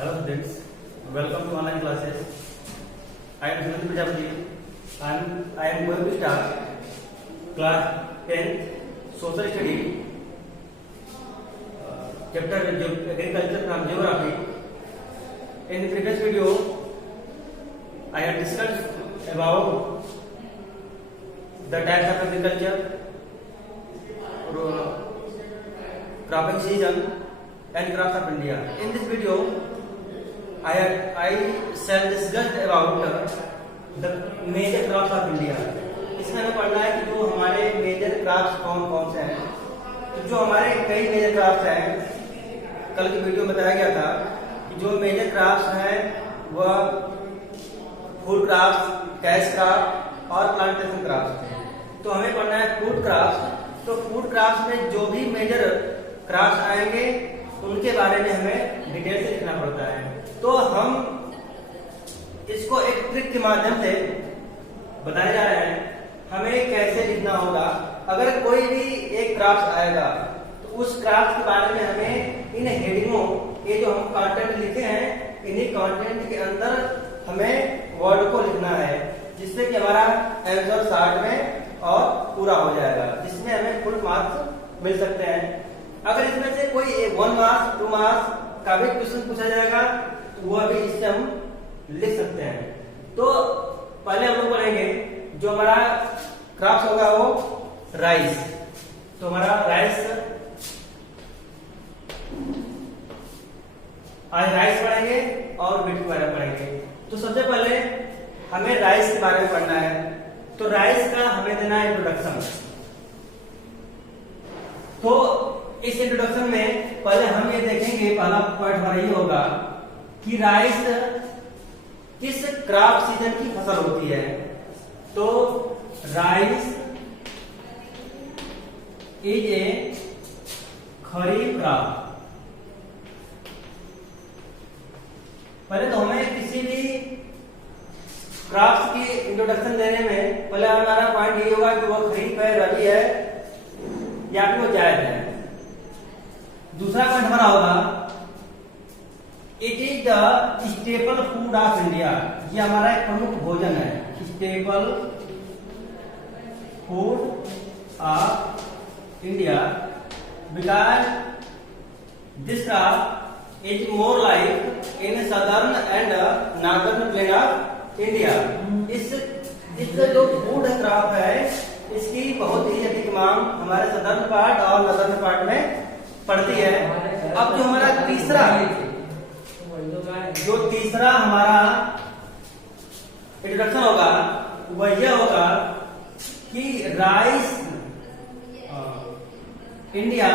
Hello students, welcome to online classes. I am Sumit Prajapati and I am going to start class 10th Social Study chapter Agriculture from Geography. In the previous video, I have discussed about the types of agriculture, cropping season and crops of India. In this video, I shall discuss about the major crops of India. इसमें हमें पढ़ना है कि जो हमारे major crops कौन कौन से हैं. तो जो हमारे कई मेजर क्रॉप्स हैं, कल की वीडियो में बताया गया था कि जो मेजर क्रॉप्स हैं वह फूड क्रॉप्स, कैश क्रॉप और प्लांटेशन क्रॉप्स थे. तो हमें पढ़ना है फूड क्रॉप्स. तो फूड क्रॉप्स में जो भी मेजर क्रॉप्स आएंगे उनके बारे में हमें डिटेल से लिखना पड़ता है. तो हम इसको एक ट्रिक के माध्यम से बताने जा रहे हैं हमें कैसे लिखना होगा. अगर कोई भी एक क्रॉप्स आएगा तो उस क्रॉप्स के बारे में हमें इन हेडिंगों, ये जो हम कंटेंट लिखे हैं, इन्हीं कंटेंट के अंदर हमें वर्ड को लिखना है, जिससे कि हमारा आंसर शॉर्ट में और पूरा हो जाएगा, जिसमें हमें फुल मार्क्स मिल सकते हैं. अगर इसमें से कोई 1 मार्क्स 2 मार्क्स का भी क्वेश्चन पूछा जाएगा तो वह भी इससे हम लिख सकते हैं. तो पहले हम लोग पढ़ेंगे जो हमारा क्रॉप्स होगा वो राइस. तो हमारा राइस, आज राइस पढ़ेंगे और बीट के बारे में पढ़ेंगे. तो सबसे पहले हमें राइस के बारे में पढ़ना है. तो राइस का हमें देना है इंट्रोडक्शन. तो इस इंट्रोडक्शन में पहले हम ये देखेंगे, पहला पॉइंट हमारा ये होगा कि राइस किस क्रॉप सीजन की फसल होती है. तो rice is a kharif crop. पहले तो हमें किसी भी क्रॉप्स की इंट्रोडक्शन देने में पहले हमारा पॉइंट ये होगा कि वो खरीफ है, रबी है या फिर वो जायद है. दूसरा पॉइंट हमारा होगा it is the staple food of India. ये हमारा एक प्रमुख भोजन है, staple food of India, because this crop is more like in southern and northern plain of India. इस जो फूड क्रॉप है इसकी बहुत ही अधिक मांग हमारे सदर्न पार्ट और नॉर्दर्न पार्ट में पड़ती है. अब जो हमारा तीसरा हमारा इंट्रोडक्शन होगा वह यह होगा कि rice India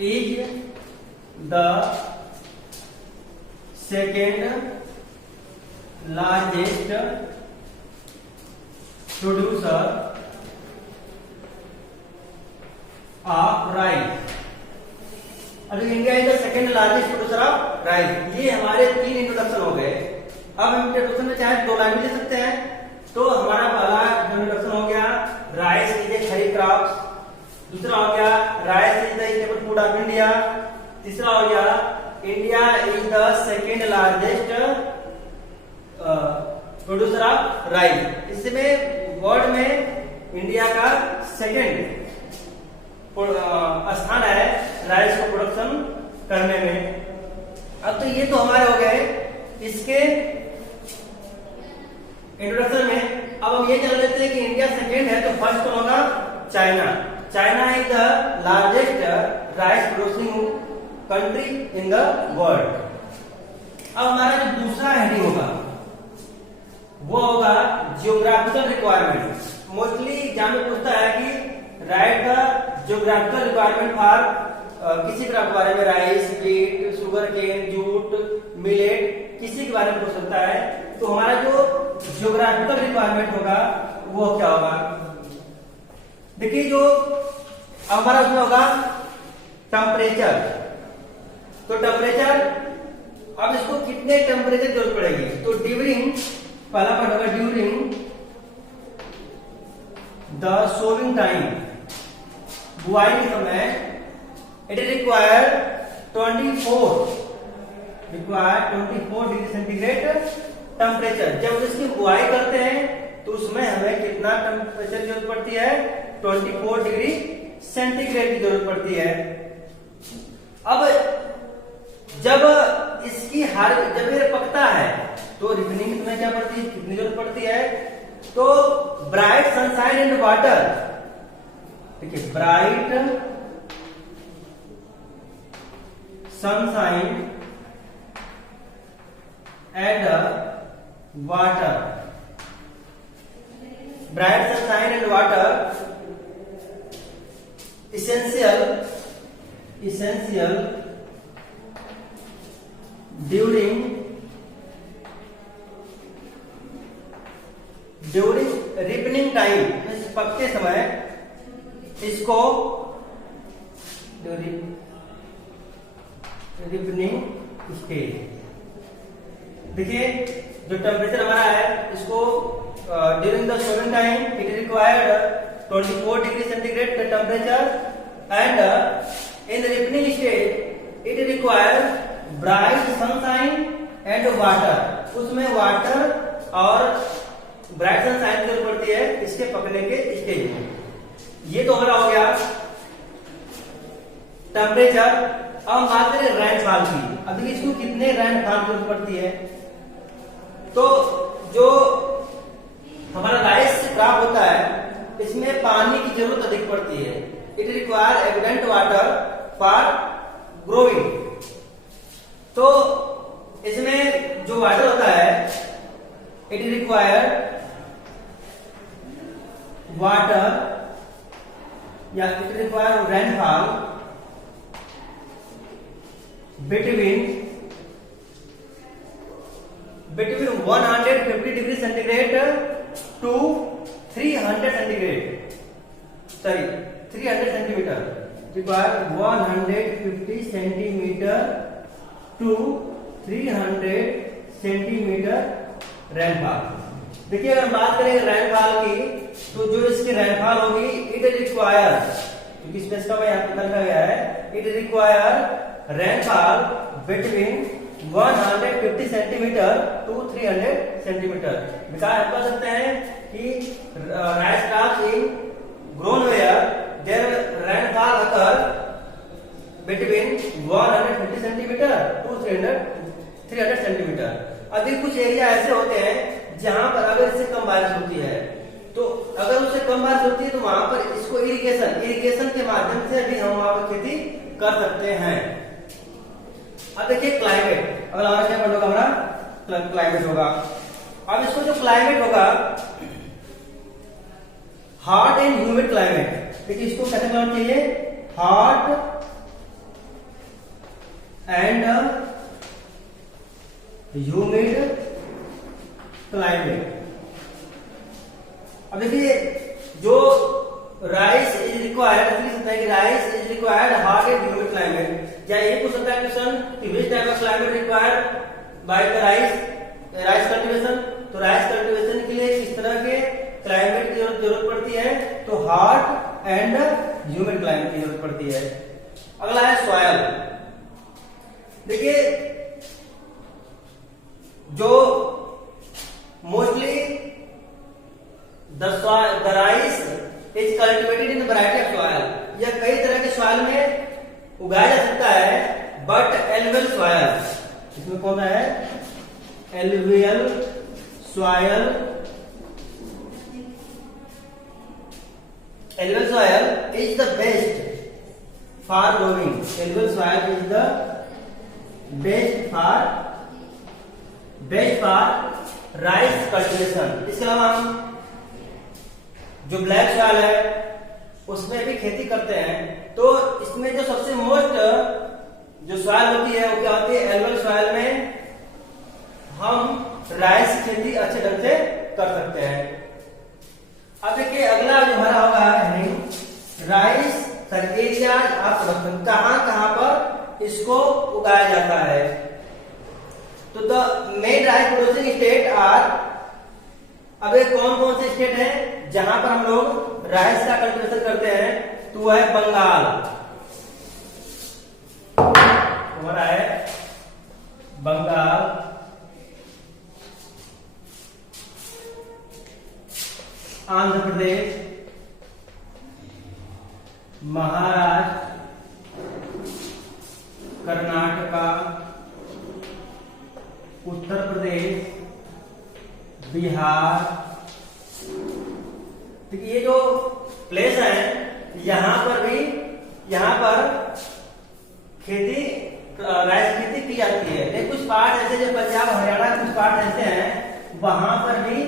is the second largest producer of rice. अभी India is the second largest producer of rice. ये हमारे 3 इंट्रोडक्शन हो गए. अब हम इंट्रोडक्शन में चाहे 2 लाइन भी ले सकते हैं. तो हमारा पहला इंट्रोडक्शन हो गया rice is a kharif crop. दूसरा हो गया rice is the staple food of India. तीसरा हो गया India is the second largest producer of rice. इसमें वर्ल्ड में इंडिया का सेकेंड स्थान है राइस को प्रोडक्शन करने में. अब तो ये तो हमारे हो गए इसके इंट्रोडक्शन में. अब हम ये जान लेते हैं कि इंडिया सेकेंड है तो फर्स्ट कौन होगा? China. China is the largest rice producing country in the world. अब हमारा जो दूसरा हेडिंग होगा वो होगा जियोग्राफिकल रिक्वायरमेंट. मोस्टली एग्जाम में पूछता है कि right the geographical requirement for किसी क्रॉप के बारे में, rice, wheat, sugar cane, jute, millet, किसी के बारे में पूछ सकता है. तो हमारा जो जियोग्राफिकल रिक्वायरमेंट होगा वो क्या होगा? देखिए जो हमारा उसमें होगा टेम्परेचर. तो टेम्परेचर, अब इसको कितने टेम्परेचर जरूरत पड़ेगी? तो ड्यूरिंग, पहला पार्ट होगा ड्यूरिंग द सोविंग टाइम, बुआई के समय it is required 24 degree centigrade temperature. जब इसकी बुआई करते हैं तो उसमें हमें कितना टेम्परेचर की जरूरत पड़ती है? 24 डिग्री सेंटीग्रेड की जरूरत पड़ती है। अब जब इसकी जब ये पकता है तो रिफाइनिंग में क्या पड़ती है, कितनी जरूरत पड़ती है? तो ब्राइट सनशाइन एंड वाटर, देखिए bright sunshine and water, bright sunshine and water essential during ripening time, पकते समय इसको रिपनिंग स्टेज। देखिए जो टेम्परेचर हमारा है इसको during the sowing time it required 24 degree centigrade temperature and in ripening stage it required bright sunshine and water. उसमें water और ब्राइट सनशाइन की जरूरत पड़ती है इसके पकने के स्टेज में। ये तो हमारा हो गया टेम्परेचर। अब बात करें रेनफॉल की। अभी इसको कितने रेनफॉल की जरूरत पड़ती है? तो जो हमारा राइस क्रॉप होता है इसमें पानी की जरूरत अधिक पड़ती है। It require abundant water for growing. तो इसमें जो वाटर होता है इट रिक्वायर वाटर या it require rainfall between 150 degree centigrade to 300 centigrade, sorry 300 centimetre, require 150 centimetre to 300 centimetre rainfall. देखिए अगर बात करें रेनफॉल की तो जो इसकी रेनफॉल होगी इट रिक्वायर, क्योंकि स्पेस का यहाँ पर लिखा गया है, it require rainfall between 150 centimetre to 300 centimetre. Because आप कह सकते हैं कि rice crop in grown where there rainfall occur between 150 centimetre to 300 centimetre. अभी कुछ एरिया ऐसे होते हैं जहां पर अगर इससे कम बारिश होती है, तो अगर उससे कम बारिश होती है तो वहां पर इसको इरिगेशन के माध्यम से भी हम वहां पर खेती कर सकते हैं। अब देखिए क्लाइमेट, अगर हमारा क्या होगा, हमारा क्लाइमेट होगा। अब इसको जो क्लाइमेट होगा हॉट एंड ह्यूमिड क्लाइमेट, देखिए इसको कैसे करना चाहिए, हॉट एंड ह्यूमिड क्लाइमेट। अब देखिए जो rice is required, rice is required hot and humid climate. या ये पूछ सकता है क्वेश्चन कि which type of climate required by the rice cultivation. तो राइस कल्टीवेशन के लिए किस तरह के क्लाइमेट की जरूरत पड़ती है? तो हॉट एंड ह्यूमिड क्लाइमेट की जरूरत पड़ती है। अगला है सॉयल। देखिए जो mostly the rice is cultivated in variety of soil. यह कई तरह के सॉयल में उगाया जा सकता है, बट एलुवियल सॉयल, इसमें कौन है alluvial soil. Alluvial soil is the best for growing. Alluvial soil is the best for rice cultivation. इसके अलावा हम जो ब्लैक सॉयल है उसमें भी खेती करते हैं। तो इसमें जो सबसे मोस्ट जो सॉयल होती है वो क्या होती है, एलुवियल सॉयल में हम राइस की खेती अच्छे ढंग से कर सकते हैं। अब देखिए अगला जो हमारा होगा राइस एरिया ऑफ प्रोडक्शन, कहां पर इसको उगाया जाता है। तो the main rice producing state are, अब ये कौन कौन से स्टेट हैं जहां पर हम लोग राइस का कल्टीवेशन करते हैं? तो है बंगाल, हमारा है बंगाल, आंध्र प्रदेश, महाराष्ट्र, कर्नाटका, उत्तर प्रदेश, बिहार। तो ये जो प्लेस है यहाँ पर खेती, राइस खेती की जाती है। लेकिन कुछ पार्ट ऐसे जो पंजाब हरियाणा कुछ पार्ट ऐसे हैं वहां पर भी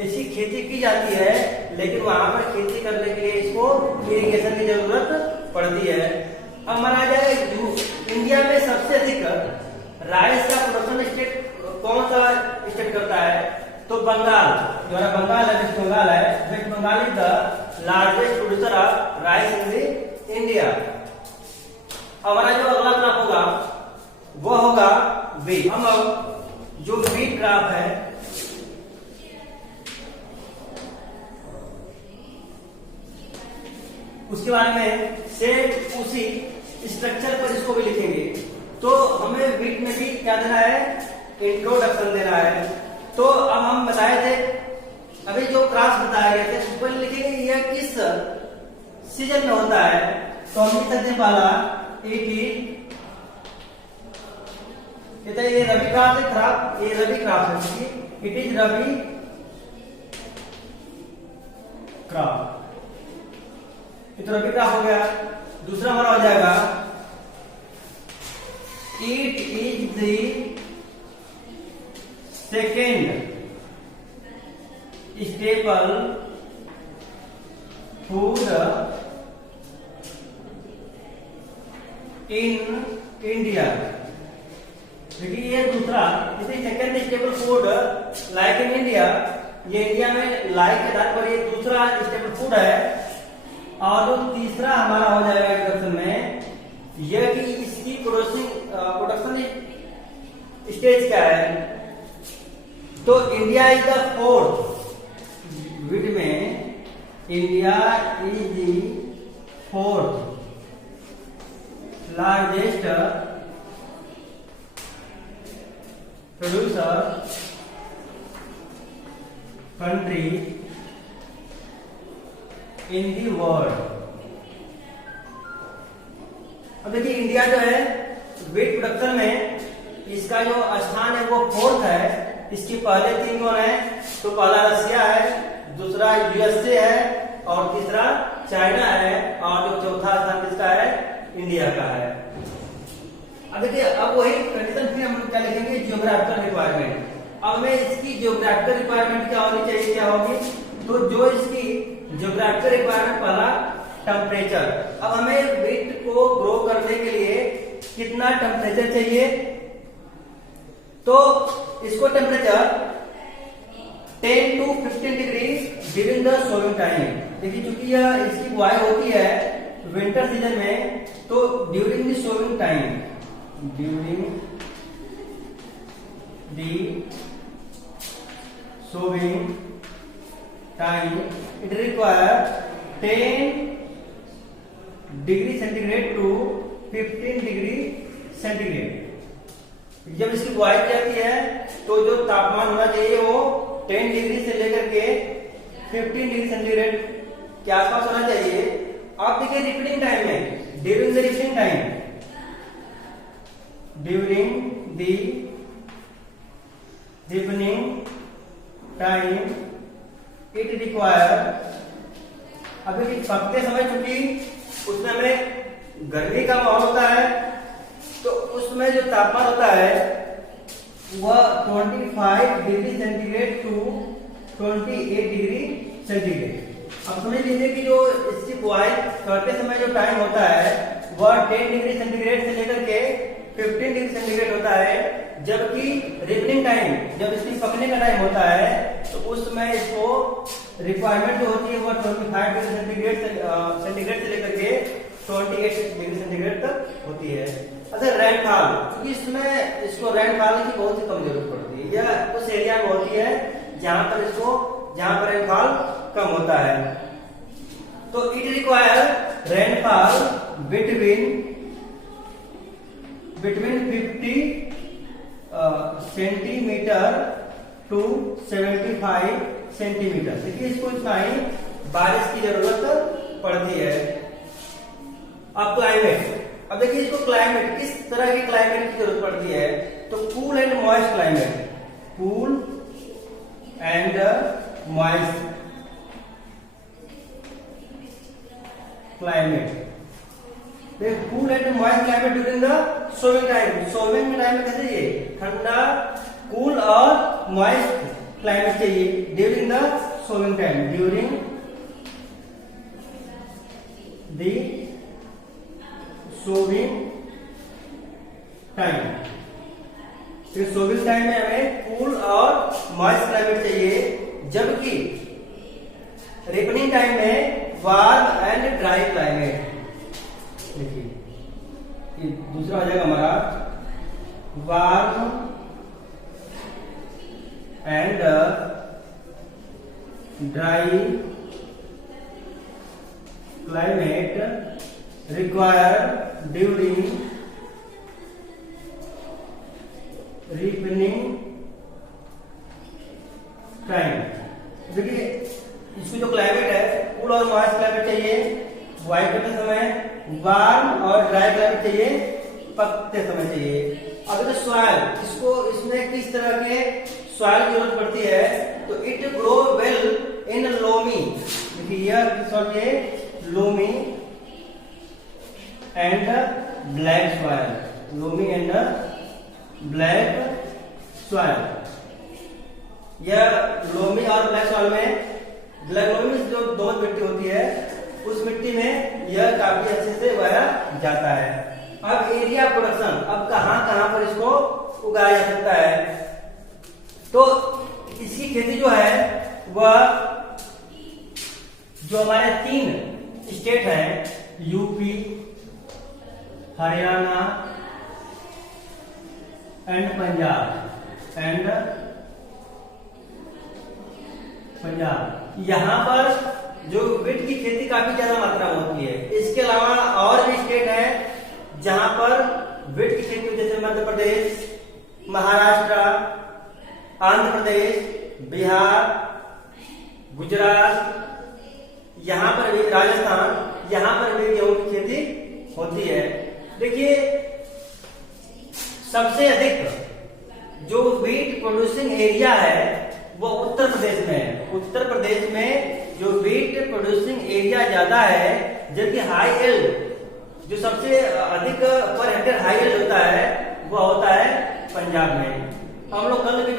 ऐसी खेती की जाती है, लेकिन वहां पर खेती करने के लिए इसको इरिगेशन की जरूरत पड़ती है। अब माना जाए इंडिया में सबसे अधिक राइस का प्रोडक्शन स्टेट कौन सा स्टेट करता है, तो बंगाल, जो हमारा बंगाल है, वेस्ट बंगाल है। West Bengal is the largest producer of rice in India. हमारा जो अगला क्रॉप होगा वो होगा व्हीट। हम अब जो व्हीट क्रॉप है उसके बारे में सेम उसी स्ट्रक्चर पर इसको भी लिखेंगे। तो हमें व्हीट में भी क्या देना है, इंट्रोडक्शन देना है। तो अब हम बताए थे, अभी जो क्रॉप्स बताए गए थे ऊपर लिखेंगे यह किस सीजन में होता है। तो हम लिख सकते हैं पहला ये रबी क्रॉप है, ये रबी क्रॉप है, इट इज रबी क्रॉप, ये तो रबी क्रॉप हो गया। दूसरा हमारा हो जाएगा it is the second staple food in India. देखिए ये दूसरा, इसे second staple food like in India, ये इंडिया में लाइक के आधार पर ये दूसरा स्टेपल फूड है। और जो तीसरा हमारा हो जाएगा इंट्रोडक्शन में यह कि इसकी प्रोडक्शन स्टेज क्या है। तो India is the fourth, wheat में India is the fourth largest producer country in the world. अब देखिए इंडिया जो है व्हीट प्रोडक्शन में इसका जो स्थान है वो फोर्थ है। इसके पहले तीन कौन है, तो पहला रशिया है, दूसरा यूएसए है और तीसरा चाइना है, और जो चौथा स्थान किसका है, इंडिया का है। अब देखिए अब वही कंडीशन फिर हम क्या लिखेंगे, जियोग्राफिकल रिक्वायरमेंट। अब हमें इसकी जियोग्राफिकल रिक्वायरमेंट क्या होनी चाहिए, क्या होगी, तो जो इसकी जियोग्राफिकल रिक्वायरमेंट पहला टेम्परेचर। अब हमें व्हीट को ग्रो करने के लिए कितना टेम्परेचर चाहिए, तो इसको temperature 10 to 15 degree during the sowing time. देखिए चूंकि यह इसकी बुआई होती है विंटर सीजन में, तो during the sowing time, during the sowing time it require 10 degree centigrade to 15 degree centigrade. जब इसकी बुआई की जाती है तो जो तापमान होना चाहिए वो 10 डिग्री से लेकर के 15 डिग्री सेंटीग्रेड के आसपास होना चाहिए। आप देखिए रिपीटिंग टाइम में, during the repeating time, during the repeating time it require. अभी पकते समय चूंकि उसमें हमें गर्मी का माहौल होता है, तो उसमें जो तापमान होता है वह 25 degree centigrade to 28 degree centigrade. अब समझ लीजिए कि जो इसकी बुआई करते समय जो टाइम होता है वह 10 डिग्री सेंटीग्रेड से लेकर के 15 डिग्री सेंटीग्रेड होता है, जबकि रिपनिंग टाइम, जब इसकी पकने का टाइम होता है, तो उस समय इसको रिक्वायरमेंट जो होती है वह 25 डिग्री सेंटीग्रेड से लेकर के 28 डिग्री सेंटीग्रेड तक होती है। अच्छा रेनफॉल, इसमें इसको रेनफॉल की बहुत ही कम जरूरत पड़ती है, यह उस एरिया में होती है जहां पर रेनफॉल कम होता है। तो it require rainfall between between 50 centimetre to 75 centimetre. देखिए इसको इतना ही बारिश की जरूरत पड़ती है। अब क्लाइमेट, अब देखिए इसको क्लाइमेट, किस तरह के क्लाइमेट की जरूरत पड़ती है, तो cool and moist climate, cool and moist climate. Cool and moist climate during the sowing time, sowing time में कैसे चाहिए, ठंडा, कूल और मॉइस्ट क्लाइमेट चाहिए during the sowing time, during the sowing time. फिर सोविंग टाइम में हमें cool और मॉइस्ट क्लाइमेट चाहिए, जबकि रिपनिंग टाइम में वार्म एंड ड्राई क्लाइमेट। देखिए दूसरा हो जाएगा हमारा warm and dry climate required during ripening time. देखिए इसकी जो क्लाइमेट है, कूल और मॉइस्ट क्लाइमेट चाहिए बुआई करते समय, वार्म और ड्राई क्लाइमेट चाहिए पकते समय चाहिए। अब जो सॉइल, इसको इसमें किस तरह के सॉइल की जरूरत पड़ती है, तो it grow well in loamy. देखिए यह loamy and black soil, loamy and black soil. यह लोमी और ब्लैक सॉइल में, ब्लैक लोमी में जो दोमट मिट्टी होती है, उस मिट्टी में यह काफी अच्छे से उगाया जाता है। अब एरिया प्रोडक्शन, अब कहां कहां पर इसको उगाया जा सकता है, तो इसकी खेती जो है वह जो हमारे 3 स्टेट हैं, यूपी, हरियाणा एंड पंजाब, यहां पर जो वीट की खेती काफी ज्यादा मात्रा में होती है। इसके अलावा और भी स्टेट हैं जहां पर वीट की खेती, जैसे मध्य प्रदेश, महाराष्ट्र, आंध्र प्रदेश, बिहार, गुजरात, यहां पर भी राजस्थान, यहां पर भी गेहूं की खेती होती है। देखिए सबसे अधिक जो वीट प्रोड्यूसिंग एरिया है वो उत्तर प्रदेश में है। उत्तर प्रदेश में जो वीट प्रोड्यूसिंग एरिया ज्यादा है, जबकि हाई यील्ड जो सबसे अधिक पर हेक्टेयर हाई यील्ड होता है वो होता है पंजाब में। हम लोग कल के